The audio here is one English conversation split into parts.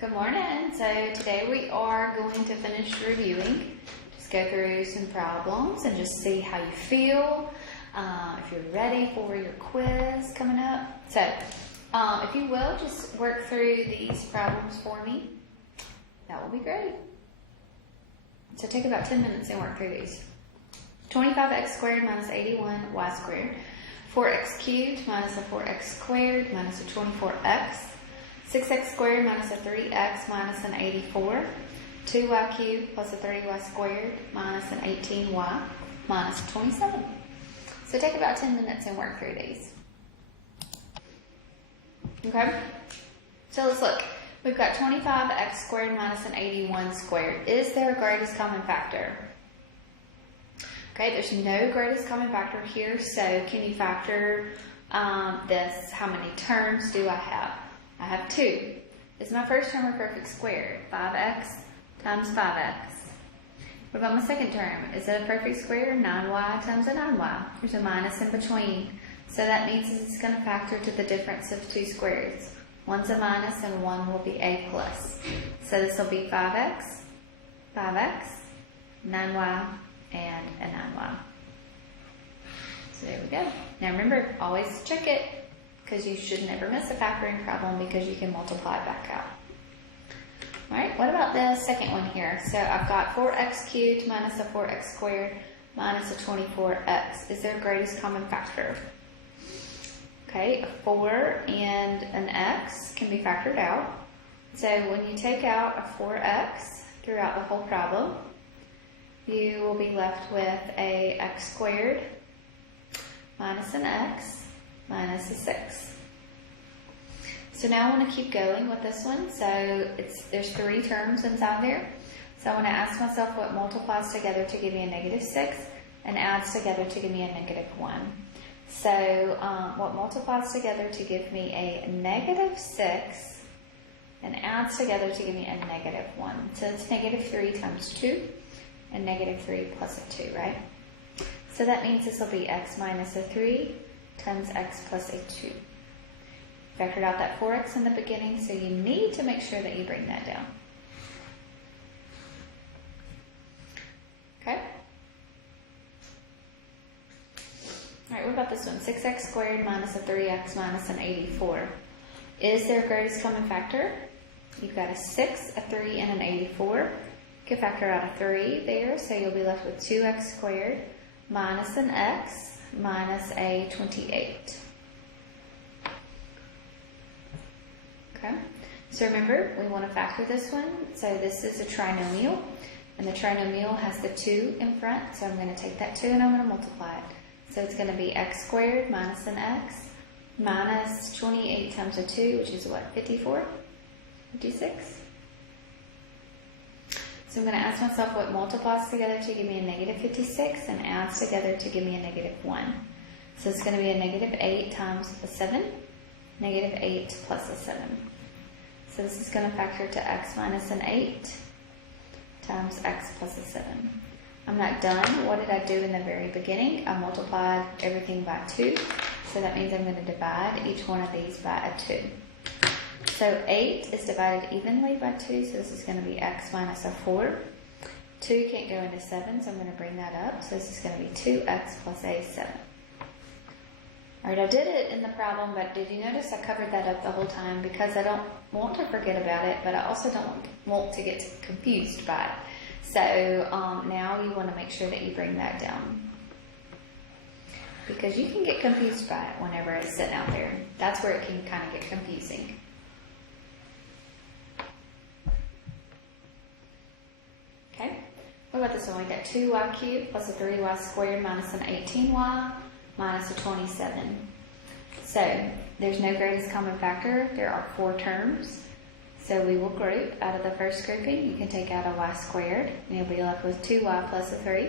Good morning. So today we are going to finish reviewing. Just go through some problems and just see how you feel. If you're ready for your quiz coming up. So if you will, just work through these problems for me. That will be great. So take about 10 minutes and work through these. 25x squared minus 81y squared. 4x cubed minus a 4x squared minus a 24x. 6x squared minus a 3x minus an 84. 2y cubed plus a 30y squared minus an 18y minus 27. So take about 10 minutes and work through these. Okay? So let's look. We've got 25x squared minus an 81 squared. Is there a greatest common factor? Okay, there's no greatest common factor here, so can you factor this? How many terms do I have? I have 2. Is my first term a perfect square? 5x times 5x. What about my second term? Is it a perfect square? 9y times a 9y. There's a minus in between. So that means it's going to factor to the difference of 2 squares. One's a minus and one will be a plus. So this will be 5x, 5x, 9y, and a 9y. So there we go. Now remember, always check it, because you should never miss a factoring problem because you can multiply it back out. Alright, what about the second one here? So I've got 4x cubed minus a 4x squared minus a 24x. Is there a greatest common factor? Okay, a 4 and an x can be factored out. So when you take out a 4x throughout the whole problem, you will be left with a x squared minus an x minus a 6. So now I want to keep going with this one. So there's 3 terms inside there. So I want to ask myself what multiplies together to give me a negative 6 and adds together to give me a negative 1. So what multiplies together to give me a negative 6 and adds together to give me a negative 1. So it's negative 3 times 2 and negative 3 plus a 2, right? So that means this will be x minus a 3 times x plus a 2. Factored out that 4x in the beginning, so you need to make sure that you bring that down. Okay? Alright, what about this one? 6x squared minus a 3x minus an 84. Is there a greatest common factor? You've got a 6, a 3, and an 84. You can factor out a 3 there, so you'll be left with 2x squared minus an x minus a 28. Okay, so remember, we want to factor this one. So this is a trinomial, and the trinomial has the 2 in front, so I'm going to take that 2 and I'm going to multiply it. So it's going to be x squared minus an x minus 28 times a 2, which is what, 54? 56? So I'm going to ask myself what multiplies together to give me a negative 56 and adds together to give me a negative 1. So it's going to be a negative 8 times a 7, negative 8 plus a 7. So this is going to factor to x minus an 8 times x plus a 7. I'm not done. What did I do in the very beginning? I multiplied everything by 2. So that means I'm going to divide each one of these by a 2. So 8 is divided evenly by 2, so this is going to be x minus a 4. 2 can't go into 7, so I'm going to bring that up. So this is going to be 2x plus a 7. Alright, I did it in the problem, but did you notice I covered that up the whole time because I don't want to forget about it, but I also don't want to get confused by it. So now you want to make sure that you bring that down, because you can get confused by it whenever it's sitting out there. That's where it can kind of get confusing. Okay, what about this one? We got 2y cubed plus a 3y squared minus an 18y minus a 27. So there's no greatest common factor. There are 4 terms. So we will group. Out of the first grouping, you can take out a y squared, and you'll be left with 2y plus a 3.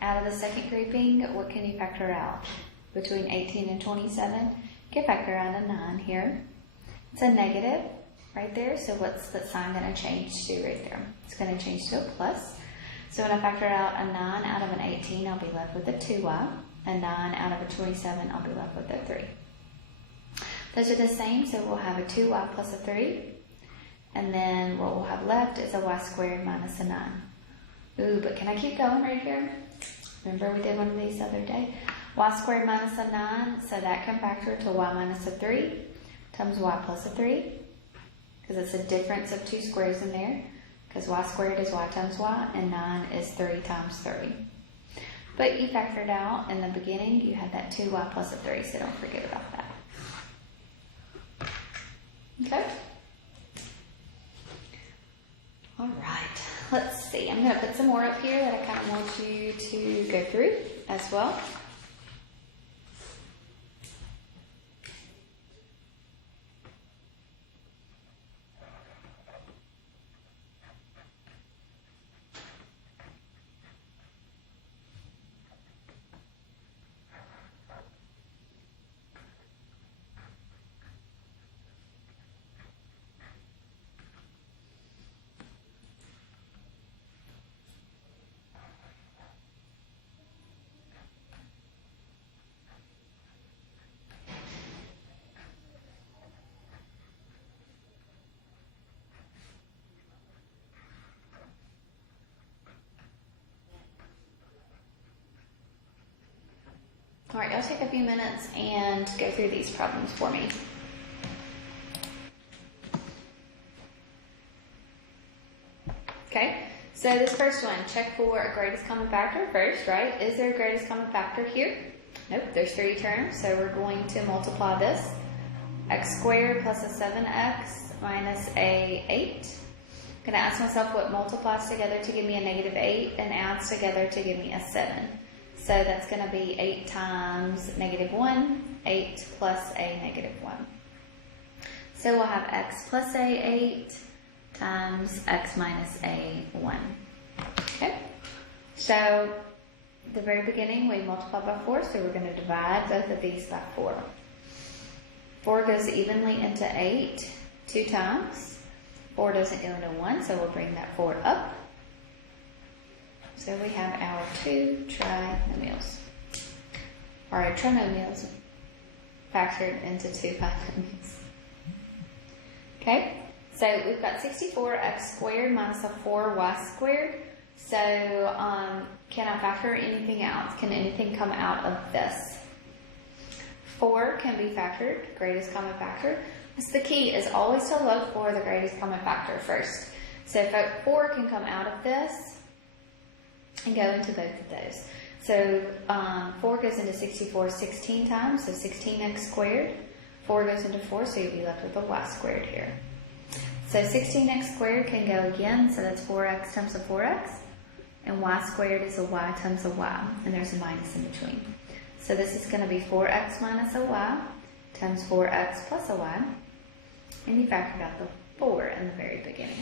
Out of the second grouping, what can you factor out? Between 18 and 27, you can factor out a 9 here. It's a negative right there, so what's the sign going to change to right there? It's going to change to a plus. So when I factor out a 9 out of an 18, I'll be left with a 2y. A 9 out of a 27, I'll be left with a 3. Those are the same, so we'll have a 2y plus a 3. And then what we'll have left is a y squared minus a 9. Ooh, but can I keep going right here? Remember we did one of these the other day? Y squared minus a 9, so that can factor to y minus a 3 times y plus a 3, because it's a difference of 2 squares in there, because y squared is y times y, and 9 is 3 times 3. But you factored out in the beginning, you had that 2y plus a 3, so don't forget about that. Okay? All right, let's see. I'm going to put some more up here that I kind of want you to go through as well. All right, y'all take a few minutes and go through these problems for me. Okay, so this first one, check for a greatest common factor first, right? Is there a greatest common factor here? Nope, there's 3 terms, so we're going to multiply this. X squared plus a 7x minus a 8. I'm going to ask myself what multiplies together to give me a negative 8 and adds together to give me a 7. So that's going to be 8 times negative 1, 8 plus a negative 1. So we'll have x plus a 8 times x minus a 1. Okay? So the very beginning we multiplied by 4, so we're going to divide both of these by 4. 4 goes evenly into 8 2 times. 4 doesn't go into 1, so we'll bring that 4 up. So we have our 2 trinomials, or our trinomials factored into 2 binomials. Okay, so we've got 64x squared minus a 4y squared. So can I factor anything out? Can anything come out of this? 4 can be factored, greatest common factor. That's the key, is always to look for the greatest common factor first. So if 4 can come out of this, and go into both of those. So 4 goes into 64 16 times, so 16x squared. 4 goes into 4, so you'll be left with a y squared here. So 16x squared can go again, so that's 4x times a 4x. And y squared is a y times a y, and there's a minus in between. So this is going to be 4x minus a y times 4x plus a y. And you factored out the 4 in the very beginning.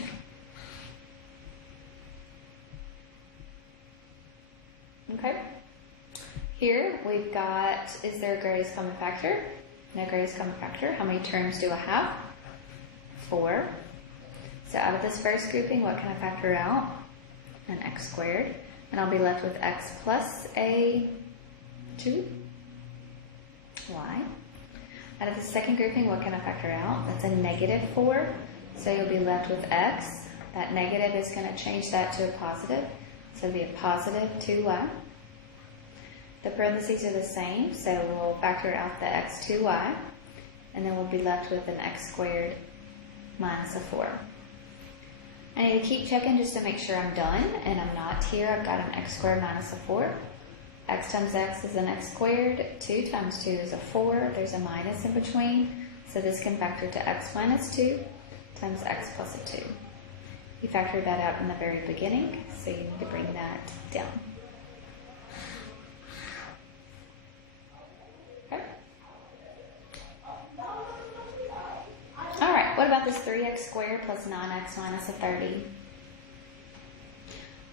Okay, here we've got, is there a greatest common factor? No greatest common factor. How many terms do I have? 4. So out of this first grouping, what can I factor out? An x squared. And I'll be left with x plus a 2y. Out of the second grouping, what can I factor out? That's a negative 4. So you'll be left with x. That negative is going to change that to a positive. So it'll be a positive 2y. The parentheses are the same, so we'll factor out the x2y, and then we'll be left with an x squared minus a 4. I need to keep checking just to make sure I'm done, and I'm not here. I've got an x squared minus a 4. X times x is an x squared. 2 times 2 is a 4. There's a minus in between, so this can factor to x minus 2 times x plus a 2. You factored that out in the very beginning, so you need to bring that down. Okay. Alright, what about this 3x squared plus 9x minus a 30? You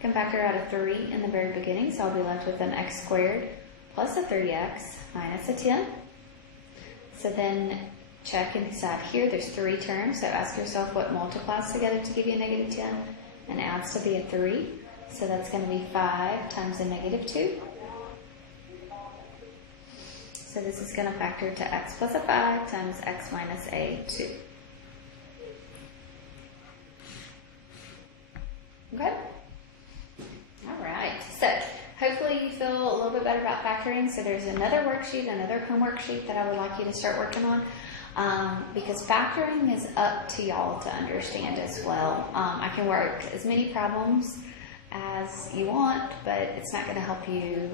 can factor out a 3 in the very beginning, so I'll be left with an x squared plus a 3x minus a 10. So then check inside here, there's 3 terms, so ask yourself what multiplies together to give you a negative 10 and adds to be a 3. So that's going to be 5 times a negative 2. So this is going to factor to x plus a 5 times x minus a 2. better about factoring. So there's another worksheet, another homework sheet that I would like you to start working on. Because factoring is up to y'all to understand as well. I can work as many problems as you want, but it's not going to help you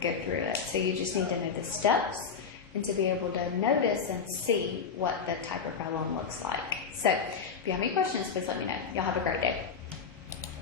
go through it. So you just need to know the steps and to be able to notice and see what the type of problem looks like. So if you have any questions, please let me know. Y'all have a great day.